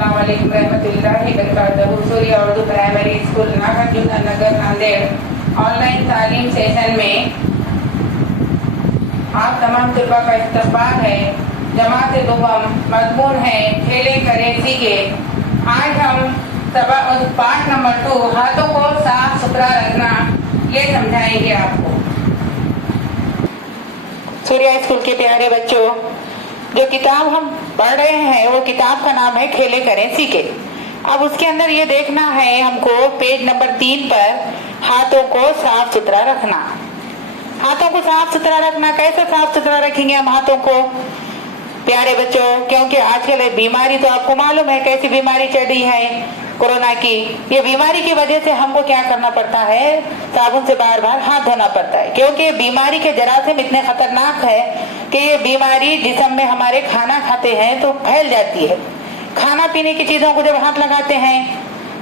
अस्सलाम वालेकुम रहमतुल्लाहि व बरकातहू। सूर्या उर्दू प्राइमरी स्कूल नागार्जुन नगर नांदेड़ ऑनलाइन तालीम सेशन में आप तमाम तलबा का इस्तकबाल है। जमात दुआम मजमून है खेले करे सीखे। आज हम पाठ नंबर 2 हाथों को साफ सुथरा रखना ये समझाएंगे आपको। सूर्या स्कूल के प्यारे बच्चों, जो किताब हम पढ़ रहे हैं वो किताब का नाम है खेले करें सीखे। अब उसके अंदर ये देखना है हमको पेज नंबर 3 पर हाथों को साफ सुथरा रखना। हाथों को साफ सुथरा रखना, कैसे साफ सुथरा रखेंगे हम हाथों को प्यारे बच्चों? क्योंकि आजकल बीमारी तो आपको मालूम है कैसी बीमारी चढ़ी है, कोरोना की। ये बीमारी की वजह से हमको क्या करना पड़ता है, साबुन से बार बार हाथ धोना पड़ता है। क्योंकि बीमारी के जरासीम इतने खतरनाक है कि ये बीमारी जिस्म में हमारे खाना खाते हैं तो फैल जाती है। खाना पीने की चीजों को जब हाथ लगाते हैं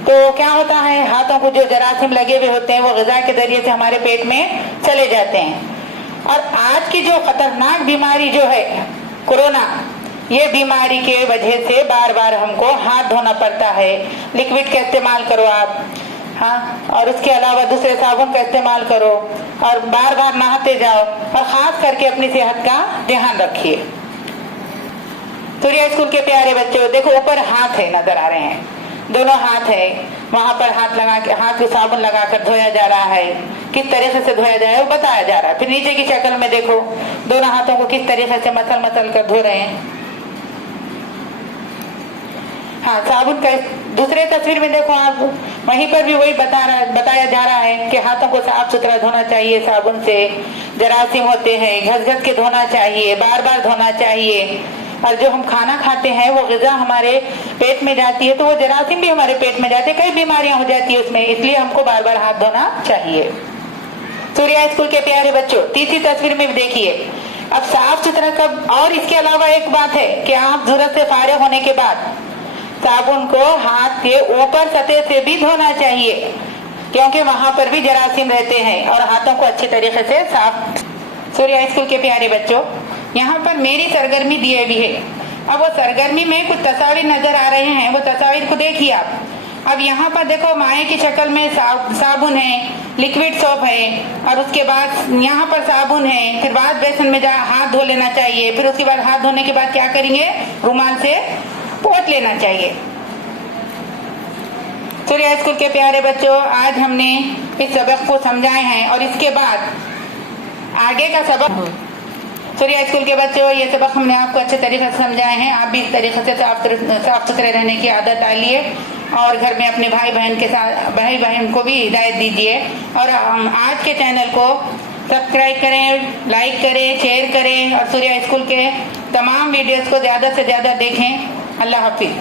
तो क्या होता है, हाथों को जो जरासीम लगे हुए होते हैं वो ग़िज़ा के जरिए से हमारे पेट में चले जाते हैं। और आज की जो खतरनाक बीमारी जो है कोरोना, ये बीमारी के वजह से बार बार हमको हाथ धोना पड़ता है। लिक्विड का इस्तेमाल करो आप, हाँ, और उसके अलावा दूसरे साबुन का इस्तेमाल करो और बार बार नहाते जाओ और खास करके अपनी सेहत का ध्यान रखिए। सूर्या स्कूल के प्यारे बच्चों, देखो ऊपर हाथ है, नजर आ रहे हैं, दोनों हाथ है, वहां पर हाथ लगा के हाथ को साबुन लगाकर धोया जा रहा है। किस तरीके से धोया जाए वो बताया जा रहा है। फिर नीचे की शक्ल में देखो दोनों हाथों को किस तरीके से मसल मसल कर धो रहे हैं। हाँ, साबुन का दूसरे तस्वीर में देखो आप, वहीं पर भी वही बताया जा रहा है कि हाथों को साफ सुथरा धोना चाहिए साबुन से। जरासीम होते हैं, घस घस के धोना चाहिए, बार बार धोना चाहिए। और जो हम खाना खाते हैं वो ग़िज़ा हमारे पेट में जाती है तो वो जरासीम भी हमारे पेट में जाते हैं, कई बीमारियां हो जाती है उसमें, इसलिए हमको बार बार हाथ धोना चाहिए। सूर्या स्कूल के प्यारे बच्चों, तीसरी तस्वीर में देखिए, अब साफ सुथरा कब, और इसके अलावा एक बात है कि आप जरूरत से फारिग होने के बाद साबुन को हाथ के ऊपर सतह से भी धोना चाहिए, क्योंकि वहां पर भी जरासीम रहते हैं, और हाथों को अच्छी तरीके से साफ। सूर्या स्कूल के प्यारे बच्चों, यहाँ पर मेरी सरगर्मी दी हुई है। अब वो सरगर्मी में कुछ तस्वीर नजर आ रहे हैं, वो तस्वीर को देखिए आप। अब यहाँ पर देखो माए की शक्ल में साबुन है, लिक्विड सोप है, और उसके बाद यहाँ पर साबुन है। फिर बाद बेसन में जा हाथ धो लेना चाहिए। फिर उसके बाद हाथ धोने के बाद क्या करेंगे, रुमाल से पोंछ लेना चाहिए। सूर्या स्कूल के प्यारे बच्चों, आज हमने इस सबक को समझाए हैं और इसके बाद आगे का सबक। सूर्या स्कूल के बच्चों, ये सबक हमने आपको अच्छे तरीके से समझाए हैं। आप भी इस तरीके से साफ सुथरे रहने की आदत डालिए और घर में अपने भाई बहन को भी हिदायत दीजिए। और आज के चैनल को सब्सक्राइब करें, लाइक करें, शेयर करें और सूर्या स्कूल के तमाम वीडियोस को ज्यादा से ज्यादा देखें। अल्लाह हाफिज।